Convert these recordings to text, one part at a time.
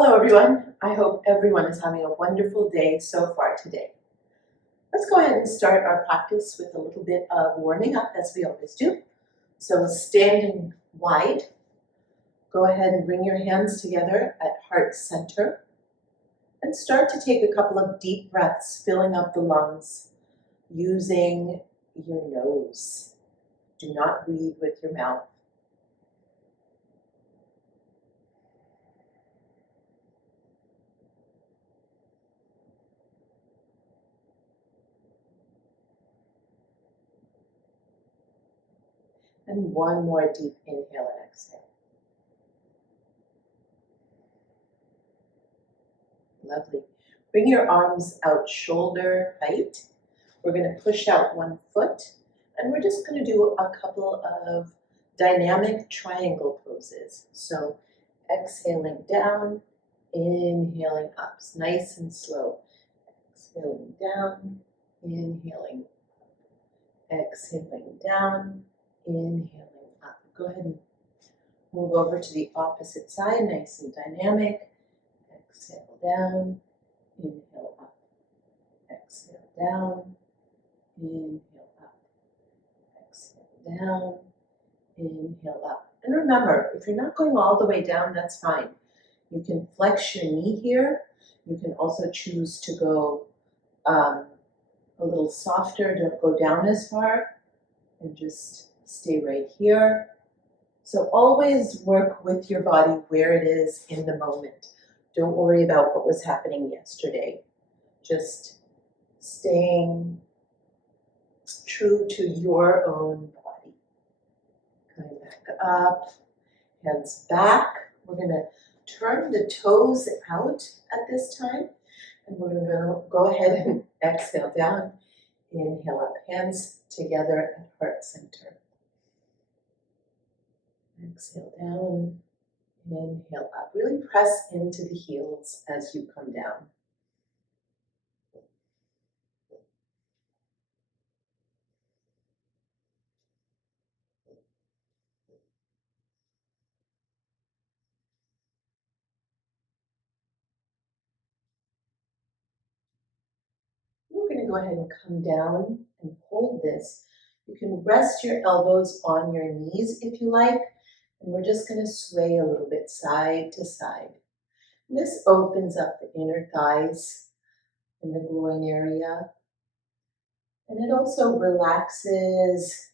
Hello everyone. I hope everyone is having a wonderful day so far today. Let's go ahead and start our practice with a little bit of warming up as we always do. So standing wide, go ahead and bring your hands together at heart center and start to take a couple of deep breaths, filling up the lungs using your nose. Do not breathe with your mouth. And one more deep inhale and exhale. Lovely. Bring your arms out shoulder height. We're going to push out one foot, and we're just going to do a couple of dynamic triangle poses. So exhaling down, inhaling up. It's nice and slow. Exhaling down, inhaling up. Exhaling down, inhaling up. Go ahead and move over to the opposite side, nice and dynamic. Exhale down, inhale up. Exhale down, inhale up. Exhale down, inhale up. And remember, if you're not going all the way down, that's fine. You can flex your knee here. You can also choose to go a little softer, don't go down as far, and just stay right here. So always work with your body where it is in the moment. Don't worry about what was happening yesterday. Just staying true to your own body. Coming back up, hands back. We're going to turn the toes out at this time. And we're going to go ahead and exhale down. Inhale up, hands together at heart center. Exhale down, inhale up. Really press into the heels as you come down. We're going to go ahead and come down and hold this. You can rest your elbows on your knees if you like, and we're just going to sway a little bit side to side. And this opens up the inner thighs and the groin area, and it also relaxes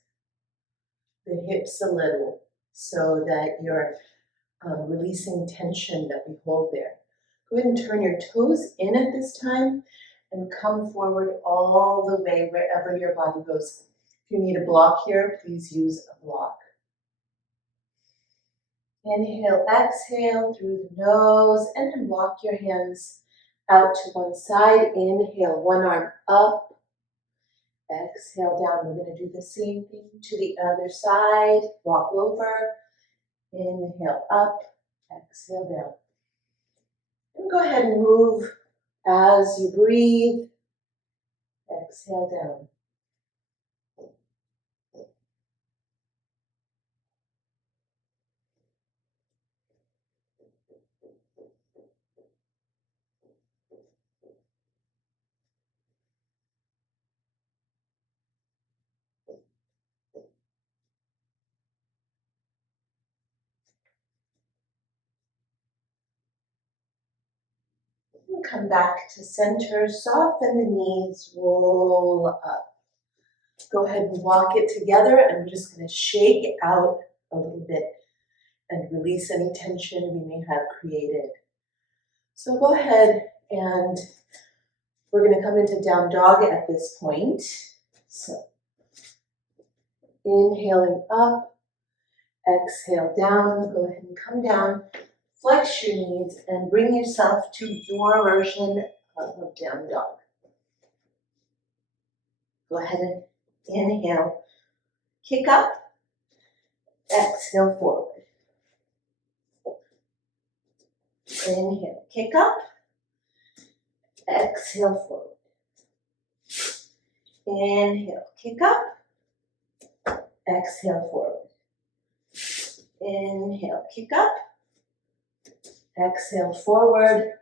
the hips a little so that you're releasing tension that we hold there. Go ahead and turn your toes in at this time and come forward all the way wherever your body goes. If you need a block here, please use a block. Inhale, exhale through the nose, and then walk your hands out to one side. Inhale, one arm up. Exhale down. We're going to do the same thing to the other side. Walk over. Inhale up. Exhale down. And go ahead and move as you breathe. Exhale down. And come back to center. Soften the knees. Roll up. Go ahead and walk it together, and we're just going to shake it out a little bit and release any tension we may have created. So go ahead, and we're going to come into down dog at this point. So inhaling up, exhale down. Go ahead and come down, flex your knees, and bring yourself to your version of down dog. Go ahead and inhale, kick up, exhale forward. Inhale, kick up, exhale forward. Inhale, kick up, exhale forward. Inhale, kick up, Exhale forward.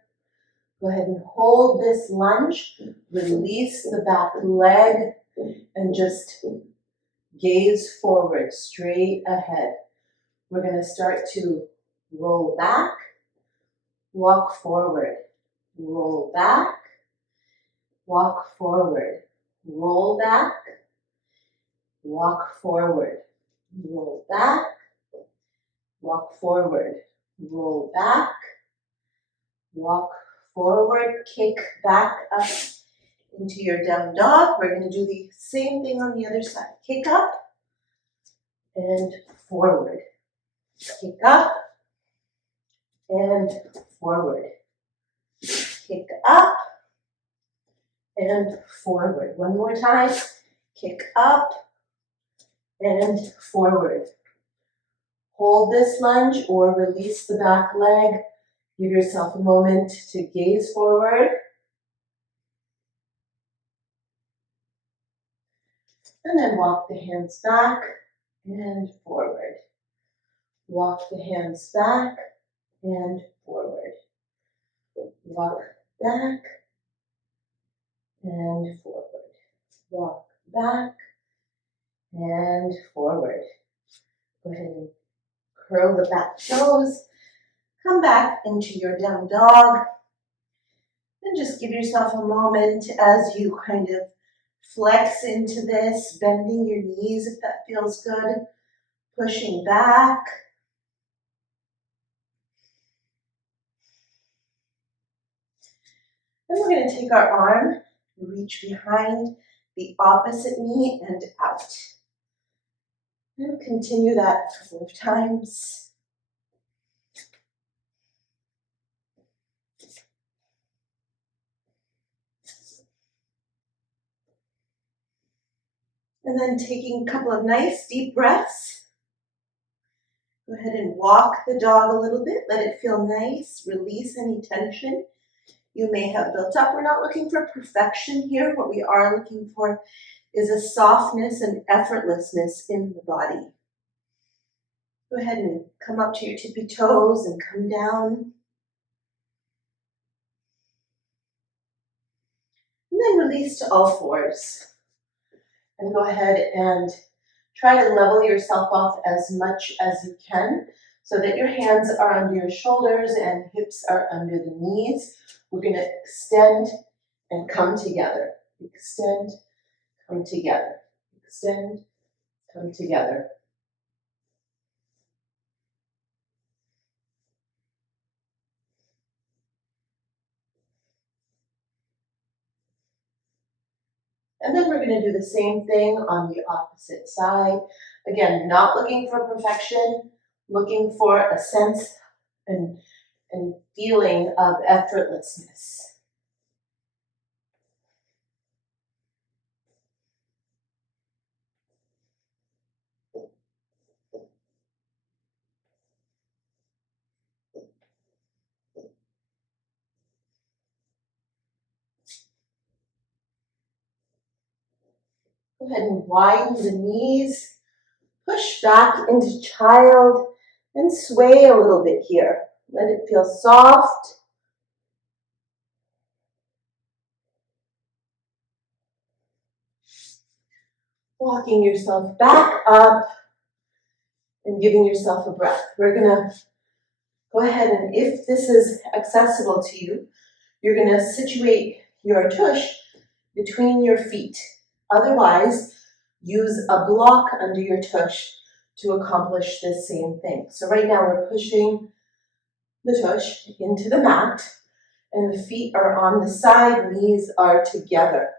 Go ahead and hold this lunge. Release the back leg and just gaze forward, straight ahead. We're going to start to roll back, walk forward, roll back, walk forward, roll back, walk forward, roll back, walk forward, roll back, walk forward, kick back up into your down dog. We're going to do the same thing on the other side. Kick up and forward. Kick up and forward. Kick up and forward. One more time. Kick up and forward. Hold this lunge or release the back leg. Give yourself a moment to gaze forward. And then walk the hands back and forward. Walk the hands back and forward. Walk back and forward. Walk back and forward. Go ahead and curl the back toes. Come back into your down dog. And just give yourself a moment as you kind of flex into this, bending your knees if that feels good, pushing back. Then we're going to take our arm, reach behind the opposite knee and out. And continue that a couple of times. And then taking a couple of nice deep breaths. Go ahead and walk the dog a little bit. Let it feel nice. Release any tension you may have built up. We're not looking for perfection here. What we are looking for is a softness and effortlessness in the body. Go ahead and come up to your tippy toes and come down. And then release to all fours. And go ahead and try to level yourself off as much as you can so that your hands are under your shoulders and hips are under the knees. We're going to extend and come together. Extend, come together. Extend, come together. And then we're going to do the same thing on the opposite side. Again, not looking for perfection, looking for a sense and feeling of effortlessness. Go ahead and widen the knees, push back into child, and sway a little bit here. Let it feel soft. Walking yourself back up and giving yourself a breath. We're going to go ahead and, if this is accessible to you, you're going to situate your tush between your feet. Otherwise, use a block under your tush to accomplish this same thing. So right now we're pushing the tush into the mat and the feet are on the side, knees are together.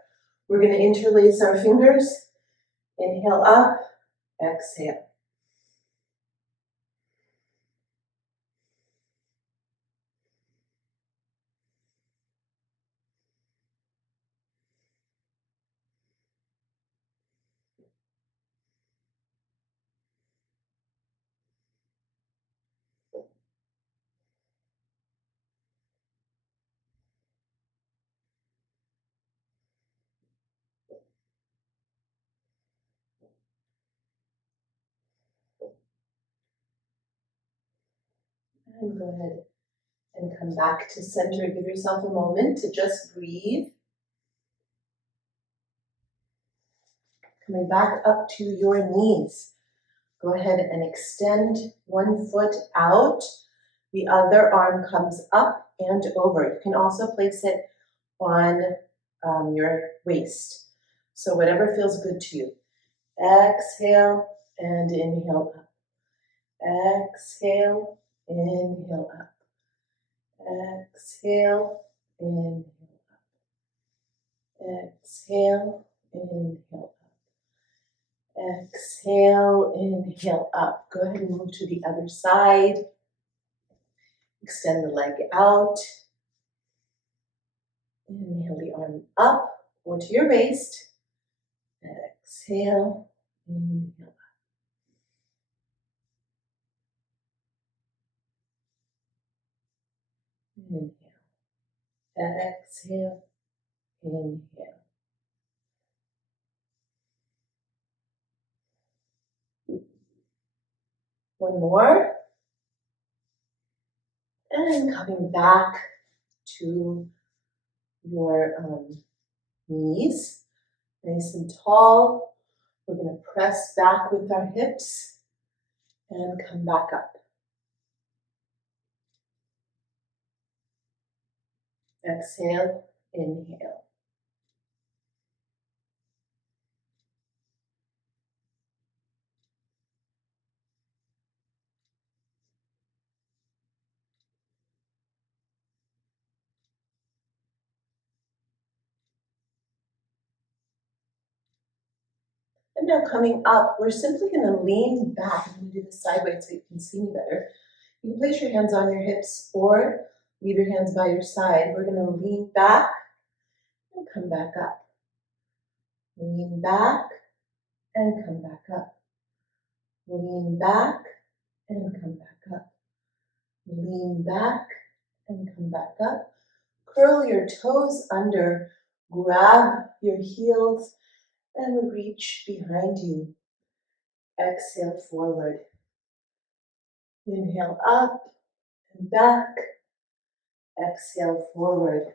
We're going to interlace our fingers. Inhale up, exhale. And go ahead And come back to center. Give yourself a moment to just breathe. Coming back up to your knees. Go ahead and extend one foot out. The other arm comes up and over. You can also place it on your waist. So whatever feels good to you. Exhale and inhale up. Exhale, inhale up. Exhale, inhale up. Exhale, inhale up. Exhale, inhale up. Go ahead and move to the other side. Extend the leg out. Inhale the arm up or to your waist. Exhale, inhale up. Inhale. Exhale, inhale. One more. And coming back to your knees, nice and tall. We're going to press back with our hips and come back up. Exhale, inhale. And now coming up, we're simply going to lean back. I'm going to do this sideways so you can see me better. You can place your hands on your hips or leave your hands by your side. We're going to lean back and come back up. Lean back and come back up. Lean back and come back up. Lean back and come back up. Curl your toes under. Grab your heels and reach behind you. Exhale forward. Inhale up and back. Exhale forward.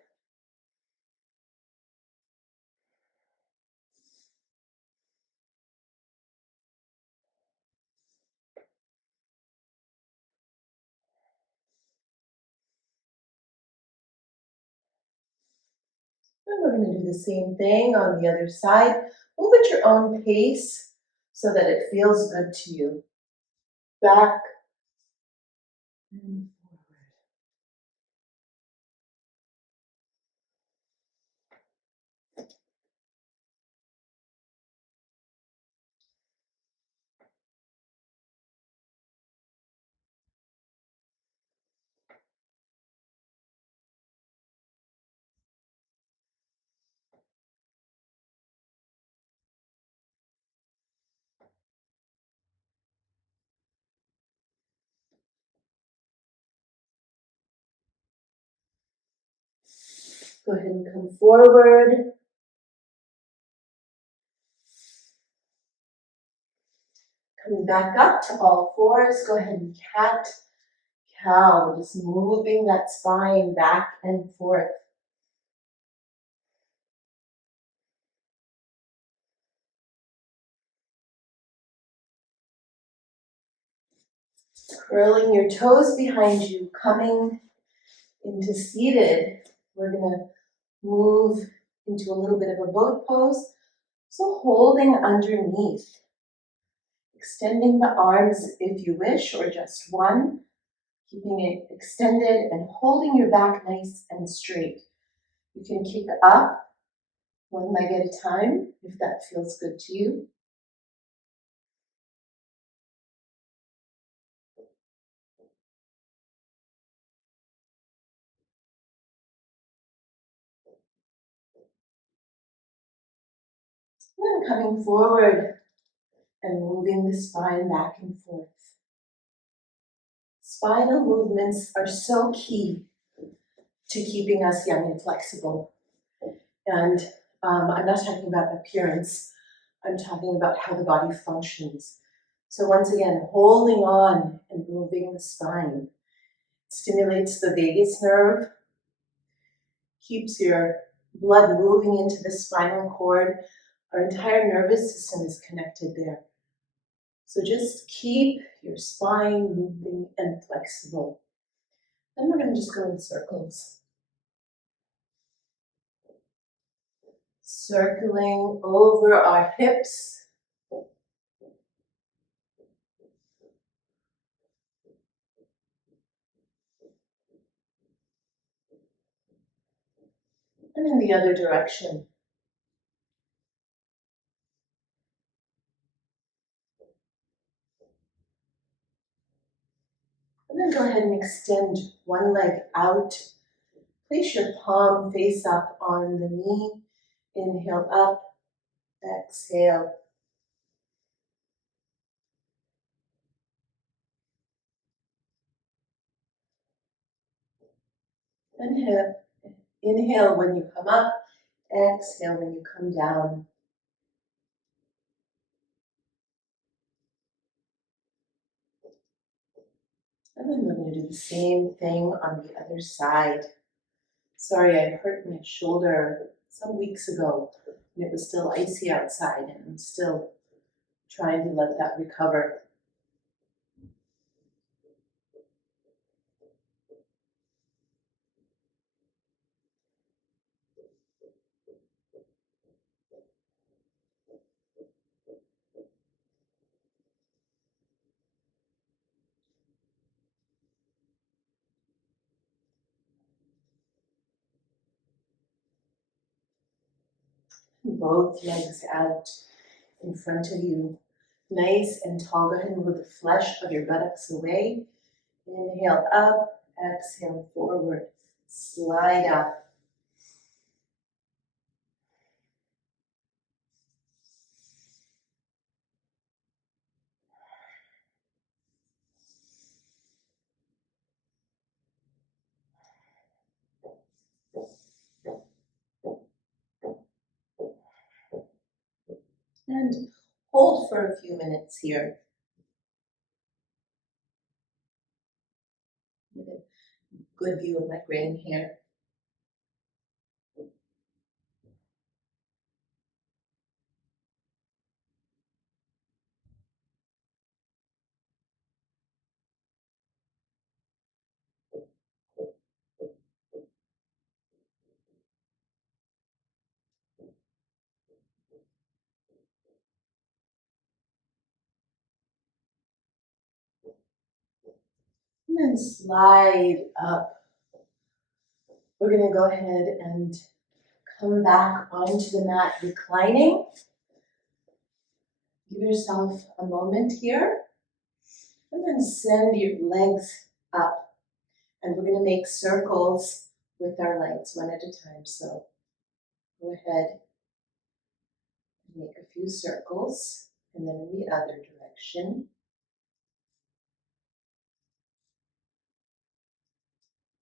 And we're going to do the same thing on the other side. Move at your own pace so that it feels good to you. Back and forward. Go ahead and come forward. Coming back up to all fours. Go ahead and cat, cow. Just moving that spine back and forth. Curling your toes behind you, coming into seated. We're going to move into a little bit of a boat pose. So holding underneath, extending the arms if you wish, or just one, keeping it extended and holding your back nice and straight. You can keep it up one leg at a time if that feels good to you. And then coming forward and moving the spine back and forth. Spinal movements are so key to keeping us young and flexible. And I'm not talking about appearance, I'm talking about how the body functions. So once again, holding on and moving the spine. Stimulates the vagus nerve, keeps your blood moving into the spinal cord. Our entire nervous system is connected there. So just keep your spine moving and flexible. Then we're going to just go in circles. Circling over our hips. And in the other direction. And then go ahead and extend one leg out. Place your palm face up on the knee. Inhale up, exhale. Inhale when you come up, exhale when you come down. And then we're going to do the same thing on the other side. Sorry, I hurt my shoulder some weeks ago when it was still icy outside, and I'm still trying to let that recover. Both legs out in front of you, nice and tall. Go ahead and move the flesh of your buttocks away. Inhale up, exhale forward, slide up. And hold for a few minutes here. Get a good view of my brain here. And then slide up. We're going to go ahead and come back onto the mat, reclining. Give yourself a moment here. And then send your legs up. And we're going to make circles with our legs one at a time. So go ahead and make a few circles. And then in the other direction.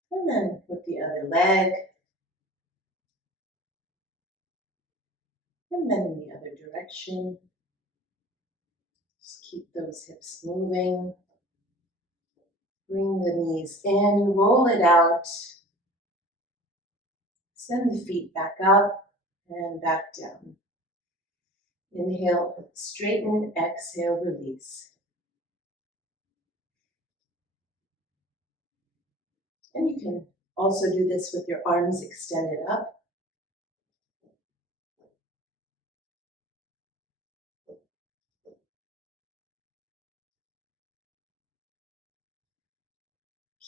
And then with the other leg. And then in the other direction. Just keep those hips moving. Bring the knees in, roll it out. Send the feet back up and back down. Inhale, straighten, exhale, release. And you can also do this with your arms extended up.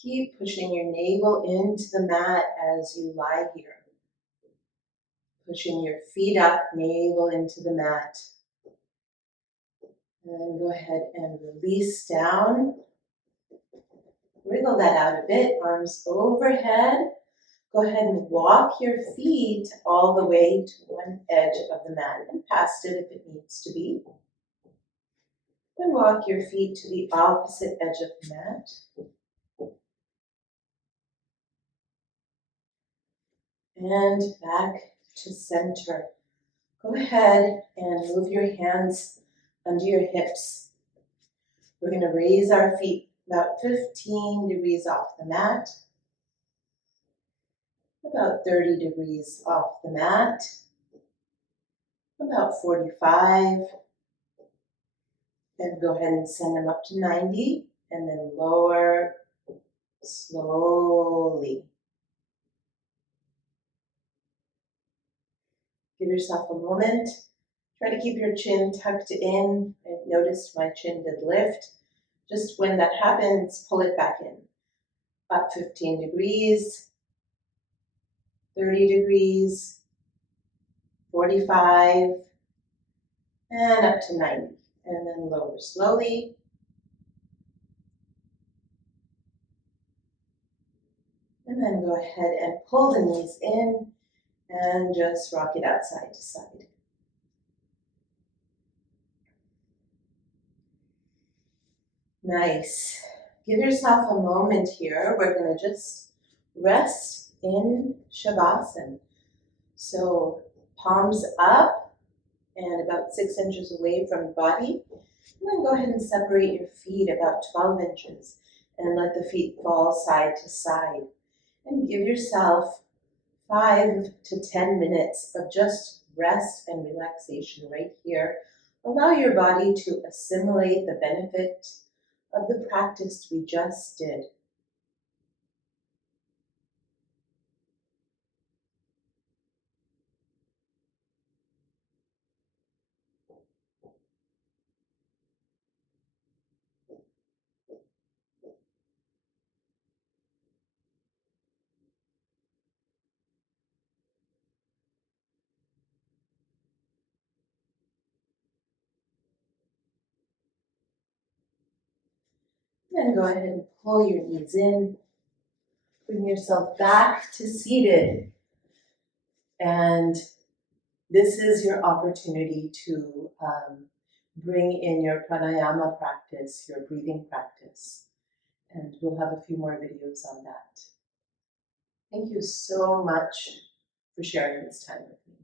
Keep pushing your navel into the mat as you lie here. Pushing your feet up, navel into the mat. And go ahead and release down. Wriggle that out a bit, arms overhead. Go ahead and walk your feet all the way to one edge of the mat and past it if it needs to be. Then walk your feet to the opposite edge of the mat. And back to center. Go ahead and move your hands under your hips. We're going to raise our feet about 15 degrees off the mat, about 30 degrees off the mat, about 45, and go ahead and send them up to 90, and then lower slowly. Give yourself a moment. Try to keep your chin tucked in. I noticed my chin did lift. Just when that happens, pull it back in. About 15 degrees, 30 degrees, 45, and up to 90. And then lower slowly. And then go ahead and pull the knees in and just rock it out side to side. Nice. Give yourself a moment here. We're going to just rest in Shavasana. So palms up and about 6 inches away from the body. And then go ahead and separate your feet about 12 inches and let the feet fall side to side. And give yourself 5 to 10 minutes of just rest and relaxation right here. Allow your body to assimilate the benefit of the practice we just did. Then go ahead and pull your knees in. Bring yourself back to seated. And this is your opportunity to bring in your pranayama practice, your breathing practice. And we'll have a few more videos on that. Thank you so much for sharing this time with me.